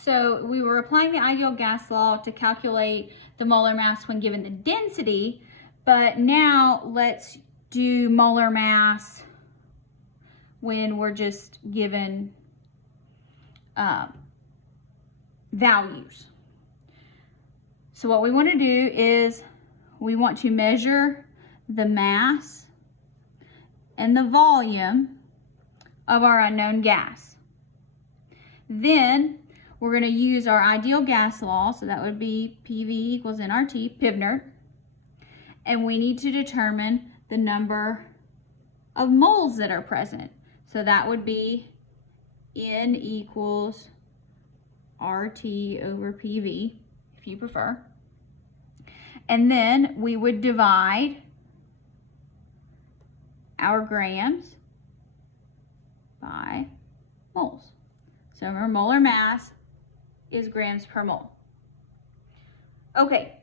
So we were applying the ideal gas law to calculate the molar mass when given the density, but now let's do molar mass when we're just given values. So what we want to do is we want to measure the mass and the volume of our unknown gas. Then we're going to use our ideal gas law, so that would be PV equals nRT, PIVNR, and we need to determine the number of moles that are present. So that would be N equals RT over PV, if you prefer. And then we would divide our grams by moles. So our molar mass is grams per mole. Okay.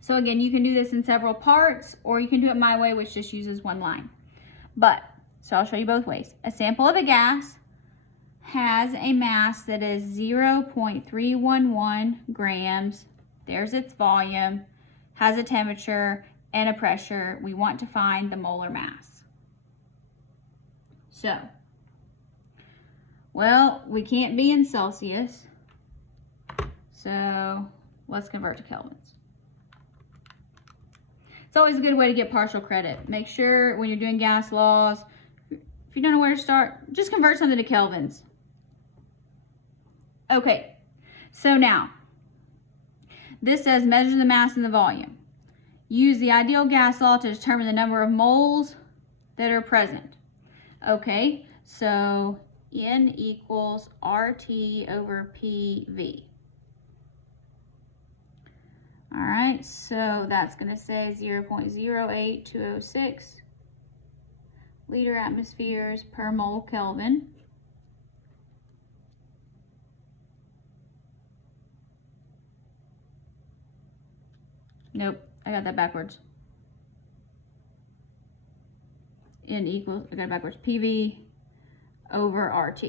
So again, you can do this in several parts, or you can do it my way, which just uses one line. So I'll show you both ways. A sample of a gas has a mass that is 0.311 grams. There's its volume, has a temperature and a pressure. We want to find the molar mass. So, well, we can't be in Celsius, so let's convert to kelvins. It's always a good way to get partial credit. Make sure when you're doing gas laws, if you don't know where to start, just convert something to kelvins. Okay, so now, this says measure the mass and the volume. Use the ideal gas law to determine the number of moles that are present. Okay, so N equals RT over PV. All right, so that's going to say 0.08206 liter atmospheres per mole Kelvin. Nope, I got that backwards. N equals, I got it backwards, PV over RT.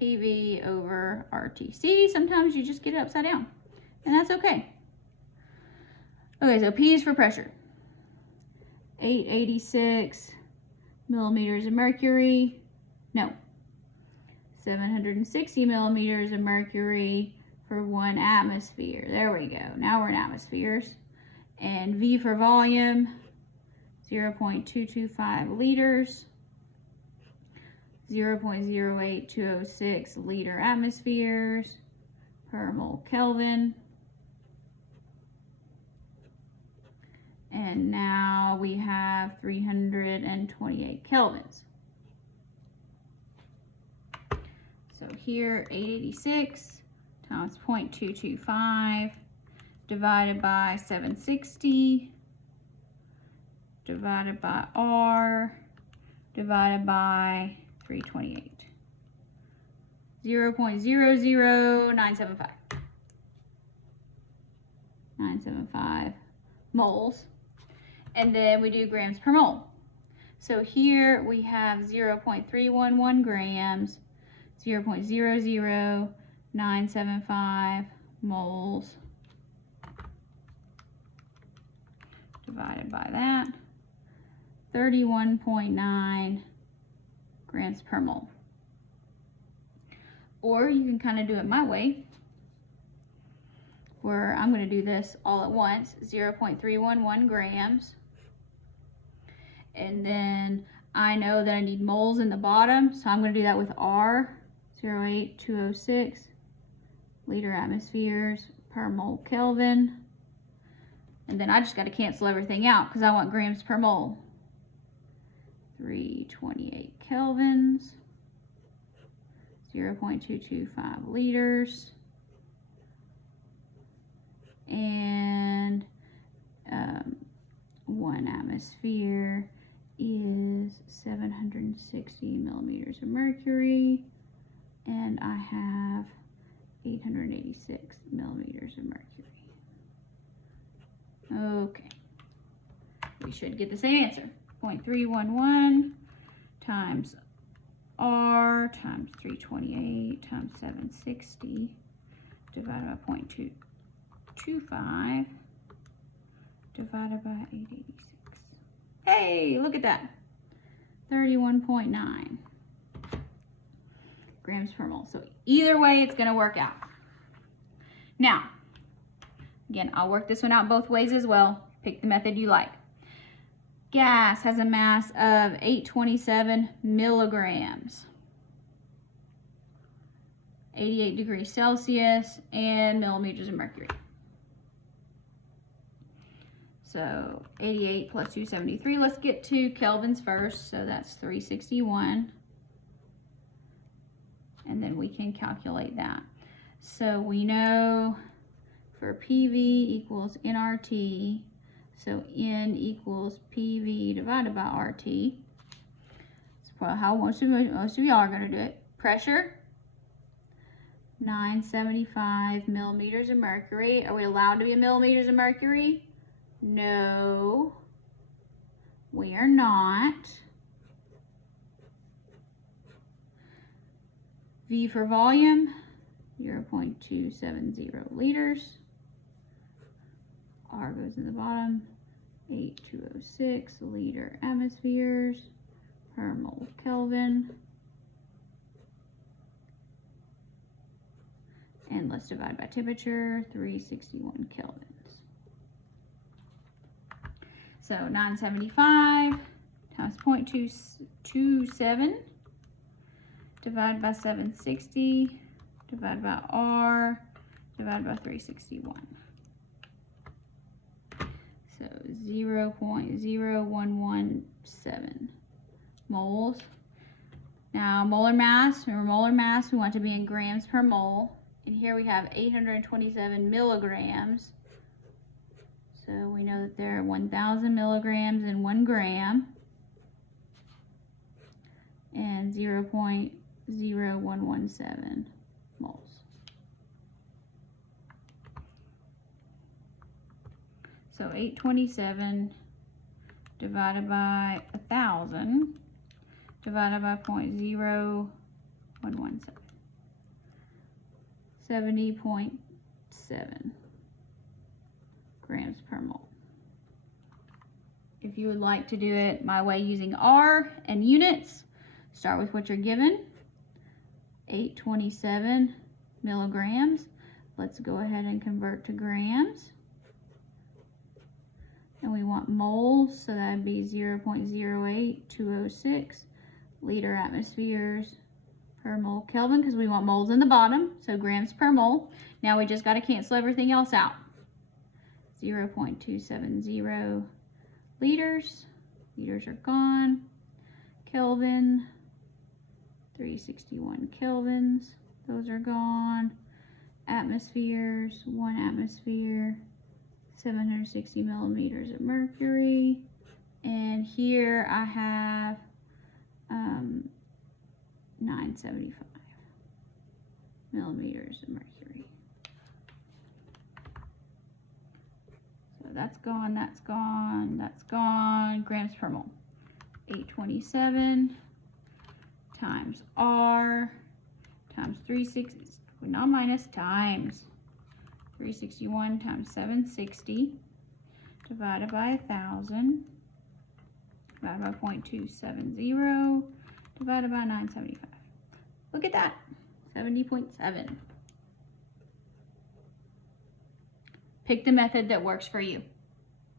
PV over RT. See, sometimes you just get it upside down, and that's okay. Okay, so P is for pressure. 886 millimeters of mercury. No, 760 millimeters of mercury for 1 atmosphere. There we go. Now we're in atmospheres. And V for volume, 0.225 liters. 0.08206 liter atmospheres per mole Kelvin. And now we have 328 kelvins. So here, 886 times 0.225 divided by 760 divided by R divided by 328. 0.00975. 975 moles. And then we do grams per mole. So here we have 0.311 grams, 0.00975 moles divided by that, 31.9 grams per mole. Or you can kind of do it my way, where I'm going to do this all at once, 0.311 grams. And then I know that I need moles in the bottom, so I'm going to do that with R, 0.8206 liter atmospheres per mole Kelvin. And then I just got to cancel everything out because I want grams per mole. 328 kelvins, 0.225 liters, and 1 atmosphere is 760 millimeters of mercury, and I have 886 millimeters of mercury. Okay, we should get the same answer. 0.311 times R times 328 times 760 divided by 0.225 divided by 886. Hey, look at that. 31.9 grams per mole. So either way, it's going to work out. Now, again, I'll work this one out both ways as well. Pick the method you like. Gas has a mass of 827 milligrams, 88 degrees Celsius, and millimeters of mercury. So 88 plus 273. Let's get to kelvins first. So that's 361. And then we can calculate that. So we know for PV equals nRT, so N equals PV divided by RT. That's probably how most of y'all are going to do it. Pressure, 975 millimeters of mercury. Are we allowed to be in millimeters of mercury? No, we are not. V for volume, 0.270 liters. R goes in the bottom, 8206 liter atmospheres per mole Kelvin. And let's divide by temperature, 361 kelvins. So 975 times 0.227 divided by 760 divided by R divided by 361. So 0.0117 moles. Now molar mass, remember molar mass, we want to be in grams per mole. And here we have 827 milligrams. So we know that there are 1,000 milligrams in 1 gram. And 0.0117 moles. So 827 divided by 1,000 divided by 0.0117. 70.7 grams per mole. If you would like to do it my way using R and units, start with what you're given. 827 milligrams. Let's go ahead and convert to grams. And we want moles, so that would be 0.08206 liter atmospheres per mole Kelvin, because we want moles in the bottom, so grams per mole. Now we just got to cancel everything else out. 0.270 liters. Liters are gone. Kelvin, 361 kelvins. Those are gone. Atmospheres, 1 atmosphere, 760 millimeters of mercury. And here I have 975 millimeters of mercury. So that's gone, that's gone, that's gone. Grams per mole. 827 times R times 360, not minus, times 361 times 760 divided by 1,000 divided by 0.270 divided by 975. Look at that, 70.7. Pick the method that works for you.